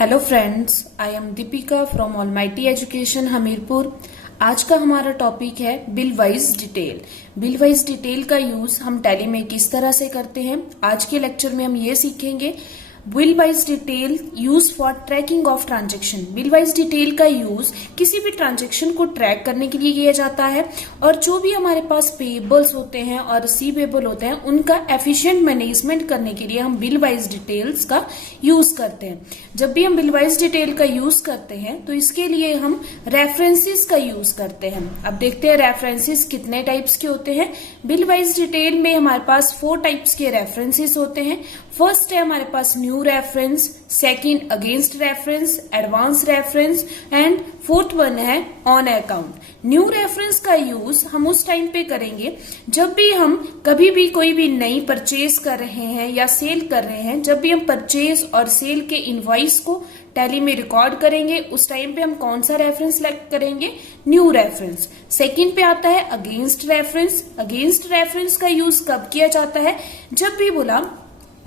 Hello friends, I am Deepika from almighty education Hamirpur. आज का हमारा टॉपिक है bill wise detail. Bill wise detail का यूज हम टैली में किस तरह से करते हैं, आज के लेक्चर में हम ये सीखेंगे। Bill wise detail use for tracking of transaction. Bill wise detail का यूज किसी भी ट्रांजेक्शन को ट्रैक करने के लिए किया जाता है और जो भी हमारे पास पेएबल्स होते हैं और रिसीवेबल होते हैं उनका एफिशिएंट मैनेजमेंट करने के लिए हम बिल वाइज डिटेल्स का यूज करते हैं। जब भी हम बिल वाइज डिटेल का यूज करते हैं तो इसके लिए हम रेफरेंसेस का यूज करते हैं। अब देखते हैं रेफरेंसेस कितने टाइप्स के होते हैं। बिल वाइज डिटेल में हमारे पास 4 टाइप्स के रेफरेंसेस होते हैं। फर्स्ट है हमारे पास new reference, second against reference, advance reference and fourth one है ऑन अकाउंट। न्यू रेफरेंस का यूज हम उस टाइम पे करेंगे जब भी हम कभी भी कोई भी नई परचेज कर रहे हैं या सेल कर रहे हैं। जब भी हम परचेज और सेल के इनवॉइस को टैली में रिकॉर्ड करेंगे उस टाइम पे हम कौन सा रेफरेंस सेलेक्ट करेंगे, न्यू रेफरेंस। सेकंड पे आता है अगेंस्ट रेफरेंस। अगेंस्ट रेफरेंस का यूज कब किया जाता है, जब भी बोला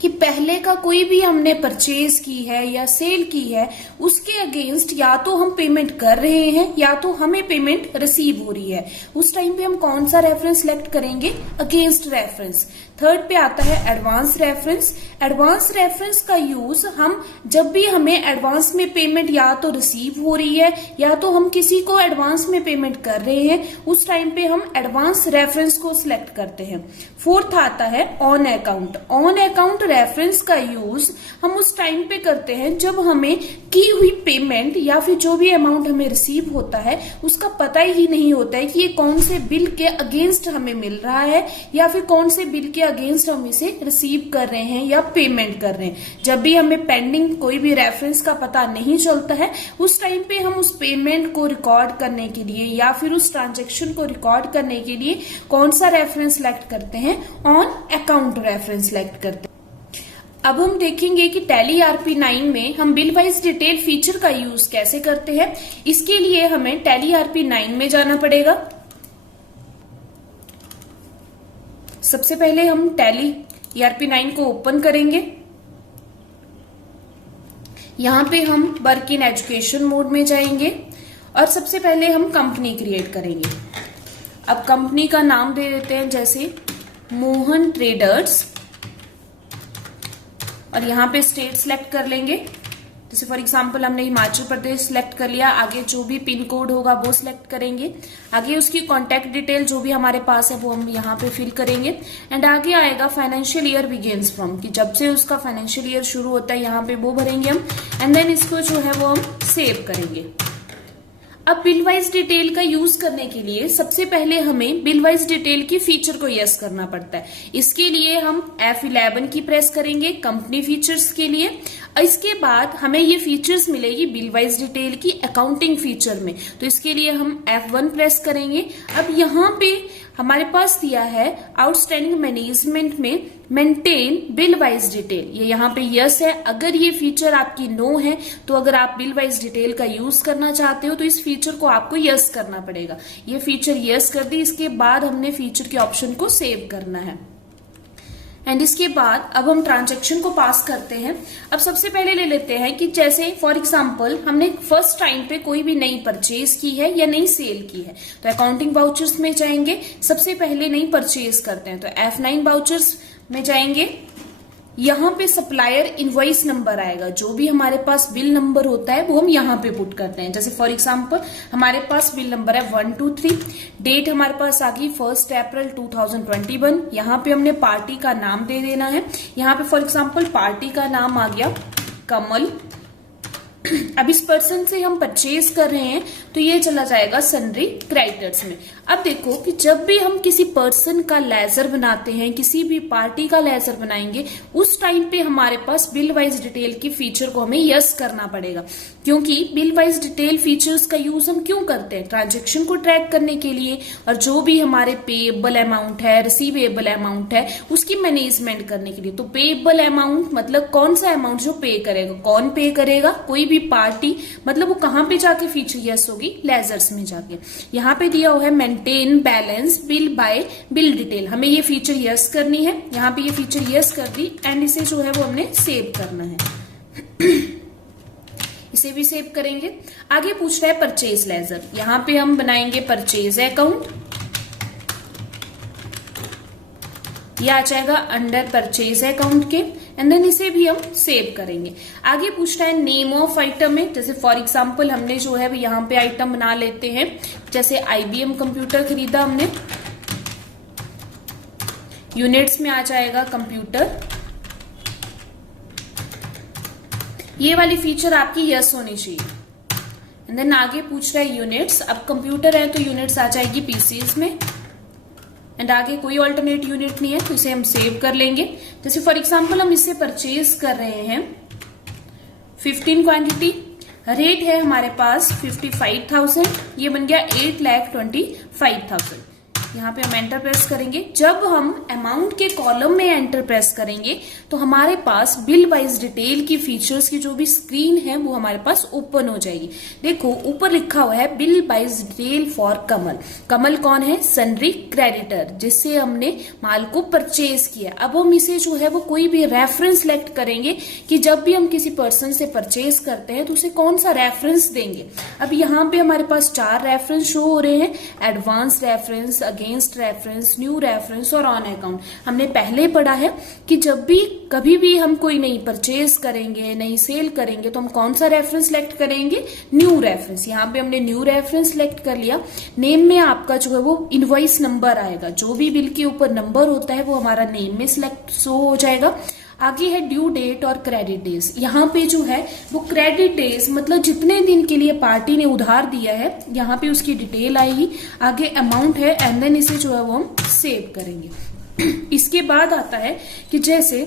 कि पहले का कोई भी हमने परचेज की है या सेल की है उसके अगेंस्ट या तो हम पेमेंट कर रहे हैं या तो हमें पेमेंट रिसीव हो रही है, उस टाइम पे हम कौन सा रेफरेंस सेलेक्ट करेंगे, अगेंस्ट रेफरेंस। थर्ड पे आता है एडवांस रेफरेंस। एडवांस रेफरेंस का यूज हम जब भी हमें एडवांस में पेमेंट या तो रिसीव हो रही है या तो हम किसी को एडवांस में पेमेंट कर रहे हैं उस टाइम पे हम एडवांस रेफरेंस को सिलेक्ट करते हैं। फोर्थ आता है on account. On account reference का यूज हम उस टाइम पे करते हैं जब हमें की हुई पेमेंट या फिर जो भी अमाउंट हमें रिसीव होता है उसका पता ही नहीं होता है कि ये कौन से बिल के अगेंस्ट हमें मिल रहा है या फिर कौन से बिल के अगेंस्ट हम इसे रिसीव कर रहे हैं या पेमेंट कर रहे हैं। जब भी हमें पेंडिंग कोई भी रेफरेंस का पता नहीं चलता है उस टाइम पे हम उस पेमेंट को रिकॉर्ड करने के लिए या फिर उस ट्रांजेक्शन को रिकॉर्ड करने के लिए कौन सा रेफरेंस सिलेक्ट करते हैं, ऑन अकाउंट रेफरेंस सिलेक्ट करते हैं। अब हम देखेंगे कि टैली RP9 में हम बिल वाइज डिटेल फीचर का यूज कैसे करते हैं। इसके लिए हमें टैली RP9 में जाना पड़ेगा। सबसे पहले हम टैली RP9 को ओपन करेंगे। यहां पे हम वर्क इन एजुकेशन मोड में जाएंगे और सबसे पहले हम कंपनी क्रिएट करेंगे। अब कंपनी का नाम दे देते हैं जैसे मोहन ट्रेडर्स और यहाँ पे स्टेट सिलेक्ट कर लेंगे। जैसे फॉर एग्जांपल हमने हिमाचल प्रदेश सिलेक्ट कर लिया, आगे जो भी पिन कोड होगा वो सिलेक्ट करेंगे। आगे उसकी कॉन्टैक्ट डिटेल जो भी हमारे पास है वो हम यहाँ पे फिल करेंगे एंड आगे आएगा फाइनेंशियल ईयर बिगिंस फ्रॉम, कि जब से उसका फाइनेंशियल ईयर शुरू होता है यहाँ पे वो भरेंगे हम एंड देन इसको जो है वो हम सेव करेंगे। अब बिल वाइज डिटेल का यूज करने के लिए सबसे पहले हमें बिल वाइज डिटेल की फीचर को यस करना पड़ता है। इसके लिए हम F11 की प्रेस करेंगे कंपनी फीचर्स के लिए। इसके बाद हमें ये फीचर्स मिलेगी बिल वाइज डिटेल की अकाउंटिंग फीचर में, तो इसके लिए हम F1 प्रेस करेंगे। अब यहाँ पे हमारे पास दिया है आउटस्टैंडिंग मैनेजमेंट में मेंटेन बिल वाइज डिटेल, ये यहाँ पे यस है। अगर ये फीचर आपकी नो है तो अगर आप बिल वाइज डिटेल का यूज करना चाहते हो तो इस फीचर को आपको यस करना पड़ेगा। ये फीचर यस कर दी, इसके बाद हमने फीचर के ऑप्शन को सेव करना है एंड इसके बाद अब हम ट्रांजेक्शन को पास करते हैं। अब सबसे पहले ले लेते हैं कि जैसे फॉर एग्जांपल हमने फर्स्ट टाइम पे कोई भी नई परचेज की है या नई सेल की है तो अकाउंटिंग वाउचर्स में जाएंगे। सबसे पहले नई परचेज करते हैं तो F9 वाउचर्स में जाएंगे। यहाँ पे सप्लायर इनवॉइस नंबर आएगा, जो भी हमारे पास बिल नंबर होता है वो हम यहाँ पे पुट करते हैं। जैसे फॉर एग्जांपल हमारे पास बिल नंबर है 123, डेट हमारे पास आ गई 1 अप्रैल 2021। यहाँ पे हमने पार्टी का नाम दे देना है। यहाँ पे फॉर एग्जांपल पार्टी का नाम आ गया कमल। अब इस पर्सन से हम परचेज कर रहे हैं तो ये चला जाएगा सन्ड्री क्रेडिटर्स में। अब देखो कि जब भी हम किसी पर्सन का लेजर बनाते हैं, किसी भी पार्टी का लेजर बनाएंगे उस टाइम पे हमारे पास बिल वाइज डिटेल की फीचर को हमें यस करना पड़ेगा, क्योंकि बिल वाइज डिटेल फीचर्स का यूज हम क्यों करते हैं, ट्रांजेक्शन को ट्रैक करने के लिए और जो भी हमारे पेएबल अमाउंट है, रिसीवेबल अमाउंट है उसकी मैनेजमेंट करने के लिए। तो पेएबल अमाउंट मतलब कौन सा अमाउंट जो पे करेगा, कौन पे करेगा, कोई भी पार्टी, मतलब वो कहां पे जाके फीचर यस होगी, लेजर्स में जाके। यहाँ पे दिया हुआ है maintain balance bill bye bill detail, हमें ये फीचर यस करनी है। यहाँ पे ये फीचर यस कर दी एंड इसे जो है वो हमने सेव करना है। इसे भी सेव करेंगे। आगे पूछ रहा है परचेज लेजर, यहाँ पे हम बनाएंगे परचेज अकाउंट, ये आ जाएगा अंडर परचेज अकाउंट के, एंड देन इसे भी हम सेव करेंगे। आगे पूछता है नेम ऑफ आइटम है, जैसे फॉर एग्जांपल हमने जो है यहाँ पे आइटम बना लेते हैं, जैसे IBM कंप्यूटर खरीदा हमने, यूनिट्स में आ जाएगा कंप्यूटर, ये वाली फीचर आपकी यस होनी चाहिए। एंड देन आगे पूछ रहा है यूनिट्स, अब कंप्यूटर है तो यूनिट्स आ जाएगी पीसीज में, एंड आगे कोई ऑल्टरनेट यूनिट नहीं है तो इसे हम सेव कर लेंगे। जैसे फॉर एग्जांपल हम इसे परचेज कर रहे हैं 15 क्वांटिटी, रेट है हमारे पास 55,000, ये बन गया 8,25,000। यहाँ पे हम एंटर प्रेस करेंगे। जब हम अमाउंट के कॉलम में एंटर प्रेस करेंगे तो हमारे पास बिल वाइज डिटेल की फीचर्स की जो भी स्क्रीन है वो हमारे पास ओपन हो जाएगी। देखो ऊपर लिखा हुआ है बिल वाइज डिटेल फॉर कमल। कमल कौन है? सन्ड्री क्रेडिटर, जिससे हमने माल को परचेज किया। अब हम इसे जो है वो कोई भी रेफरेंस सिलेक्ट करेंगे कि जब भी हम किसी पर्सन से परचेज करते हैं तो उसे कौन सा रेफरेंस देंगे। अब यहाँ पे हमारे पास 4 रेफरेंस शो हो रहे हैं, advance reference, against reference, new reference और ऑन अकाउंट। हमने पहले पढ़ा है कि जब भी कभी भी हम कोई नई परचेज करेंगे, नई सेल करेंगे तो हम कौन सा रेफरेंस सिलेक्ट करेंगे? New reference. यहाँ पे हमने न्यू रेफरेंस सिलेक्ट कर लिया। नेम में आपका जो है वो इनवॉइस नंबर आएगा, जो भी बिल के ऊपर नंबर होता है वो हमारा नेम में सिलेक्ट शो हो जाएगा। आगे है ड्यू डेट और क्रेडिट डेज। यहाँ पे जो है वो क्रेडिट डेज मतलब जितने दिन के लिए पार्टी ने उधार दिया है, यहाँ पे उसकी डिटेल आएगी। आगे अमाउंट है, एंड देन इसे जो है वो हम सेव करेंगे। इसके बाद आता है कि जैसे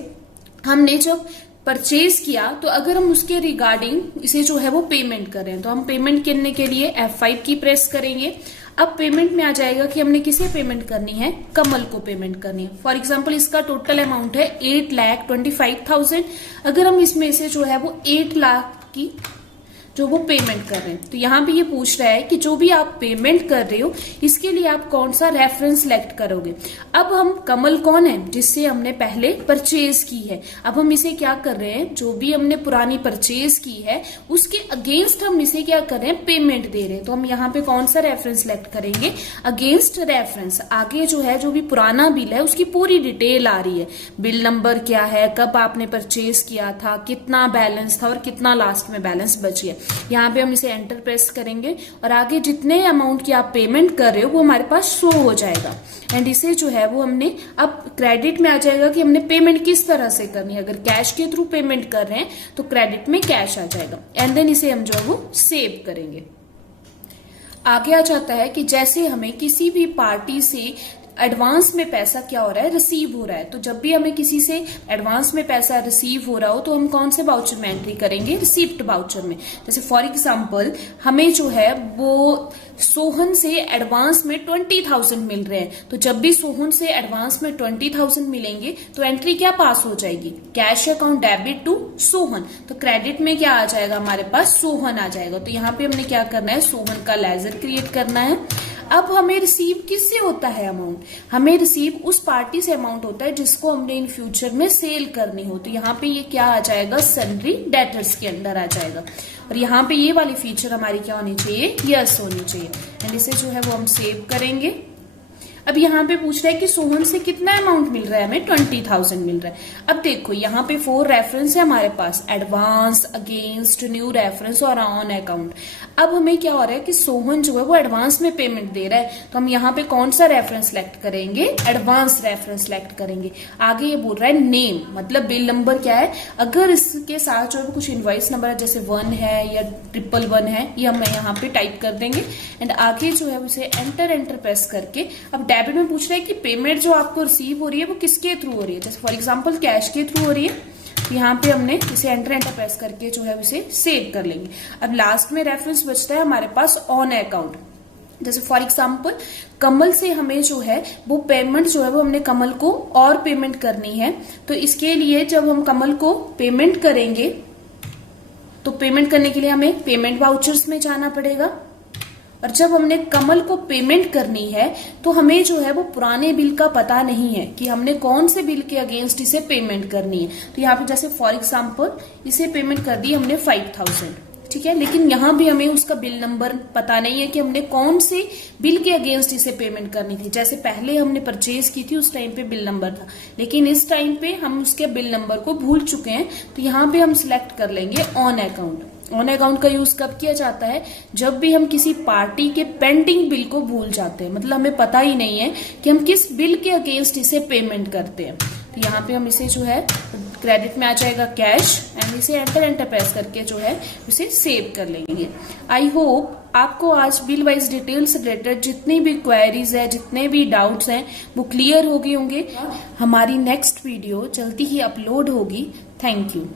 हमने जब परचेज किया तो अगर हम उसके रिगार्डिंग इसे जो है वो पेमेंट कर रहे हैं तो हम पेमेंट करने के लिए F5 की प्रेस करेंगे। अब पेमेंट में आ जाएगा कि हमने किसे पेमेंट करनी है? कमल को पेमेंट करनी है। फॉर एग्जांपल इसका टोटल अमाउंट है 8,25,000। अगर हम इसमें से जो है वो 8 लाख की जो वो पेमेंट कर रहे हैं तो यहाँ पे ये पूछ रहा है कि जो भी आप पेमेंट कर रहे हो इसके लिए आप कौन सा रेफरेंस सिलेक्ट करोगे। अब हम कमल कौन है? जिससे हमने पहले परचेज की है। अब हम इसे क्या कर रहे हैं? जो भी हमने पुरानी परचेज की है उसके अगेंस्ट हम इसे क्या कर रहे हैं? पेमेंट दे रहे हैं। तो हम यहाँ पे कौन सा रेफरेंस सिलेक्ट करेंगे? Against reference. आगे जो है जो भी पुराना बिल है उसकी पूरी डिटेल आ रही है, बिल नंबर क्या है, कब आपने परचेज किया था, कितना बैलेंस था और कितना लास्ट में बैलेंस बच गया। यहाँ पे हम इसे एंटर प्रेस करेंगे और आगे जितने अमाउंट की आप पेमेंट कर रहे हो वो हमारे पास शो हो जाएगा। एंड इसे जो है वो हमने अब क्रेडिट में आ जाएगा कि हमने पेमेंट किस तरह से करनी है। अगर कैश के थ्रू पेमेंट कर रहे हैं तो क्रेडिट में कैश आ जाएगा, एंड देन इसे हम जो है वो सेव करेंगे। आगे आ जाता है कि जैसे हमें किसी भी पार्टी से एडवांस में पैसा क्या हो रहा है? रिसीव हो रहा है। तो जब भी हमें किसी से एडवांस में पैसा रिसीव हो रहा हो तो हम कौन से वाउचर में एंट्री करेंगे? रिसीप्ट वाउचर में। जैसे फॉर एग्जांपल हमें जो है वो सोहन से एडवांस में 20,000 मिल रहे हैं, तो जब भी सोहन से एडवांस में 20,000 मिलेंगे तो एंट्री क्या पास हो जाएगी? Cash account debit to Sohan. तो क्रेडिट में क्या आ जाएगा? हमारे पास सोहन आ जाएगा। तो यहाँ पे हमने क्या करना है? सोहन का लेजर क्रिएट करना है। अब हमें रिसीव किससे होता है अमाउंट? हमें रिसीव उस पार्टी से अमाउंट होता है जिसको हमने इन फ्यूचर में सेल करनी हो। तो यहाँ पे ये क्या आ जाएगा? सन्ड्री डेटर्स के अंडर आ जाएगा। और यहाँ पे ये वाली फीचर हमारी क्या होनी चाहिए? यस होनी चाहिए। एंड इसे जो है वो हम सेव करेंगे। अब यहाँ पे पूछ रहा है कि सोहन से कितना अमाउंट मिल रहा है? हमें 20,000 मिल रहा है। अब देखो यहाँ पे 4 रेफरेंस है हमारे पास, एडवांस, अगेंस्ट, न्यू रेफरेंस और ऑन अकाउंट। अब हमें क्या हो रहा है कि सोहन जो है वो एडवांस में पेमेंट दे रहा है, तो हम यहाँ पे कौन सा रेफरेंस सिलेक्ट करेंगे? एडवांस रेफरेंस सिलेक्ट करेंगे। आगे ये बोल रहा है नेम मतलब बिल नंबर क्या है। अगर इसके साथ जो है कुछ इनवॉइस नंबर है जैसे 1 है या 111 है, ये हम यहाँ पे टाइप कर देंगे। एंड आगे जो है उसे एंटर प्रेस करके अब डेबिट में पूछ रहा है कि पेमेंट जो आपको रिसीव हो रही है वो किसके थ्रू हो रही है। जैसे फॉर एग्जांपल कैश के थ्रू हो रही है, यहाँ पे हमने इसे एंटर प्रेस करके जो है उसे सेव कर लेंगे। अब लास्ट में रेफरेंस बचता है हमारे पास ऑन अकाउंट। जैसे फॉर एग्जांपल कमल से हमें जो है वो पेमेंट जो है वो हमने कमल को और पेमेंट करनी है, तो इसके लिए जब हम कमल को पेमेंट करेंगे तो पेमेंट करने के लिए हमें पेमेंट वाउचर्स में जाना पड़ेगा। और जब हमने कमल को पेमेंट करनी है तो हमें जो है वो पुराने बिल का पता नहीं है कि हमने कौन से बिल के अगेंस्ट इसे पेमेंट करनी है। तो यहाँ पे जैसे फॉर एग्जांपल इसे पेमेंट कर दी हमने 5,000, ठीक है। लेकिन यहाँ भी हमें उसका बिल नंबर पता नहीं है कि हमने कौन से बिल के अगेंस्ट इसे पेमेंट करनी थी। जैसे पहले हमने परचेज की थी उस टाइम पे बिल नंबर था, लेकिन इस टाइम पे हम उसके बिल नंबर को भूल चुके हैं, तो यहाँ पे हम सिलेक्ट कर लेंगे ऑन अकाउंट। ऑन अकाउंट का यूज कब किया जाता है? जब भी हम किसी पार्टी के पेंडिंग बिल को भूल जाते हैं, मतलब हमें पता ही नहीं है कि हम किस बिल के अगेंस्ट इसे पेमेंट करते हैं। तो यहाँ पे हम इसे जो है क्रेडिट में आ जाएगा कैश, एंड इसे एंटर प्रेस करके जो है उसे सेव कर लेंगे। आई होप आपको आज बिल वाइज डिटेल से रिलेटेड जितनी भी क्वेरीज है, जितने भी डाउट्स हैं, वो क्लियर हो गए होंगे। हमारी नेक्स्ट वीडियो जल्दी ही अपलोड होगी। Thank you.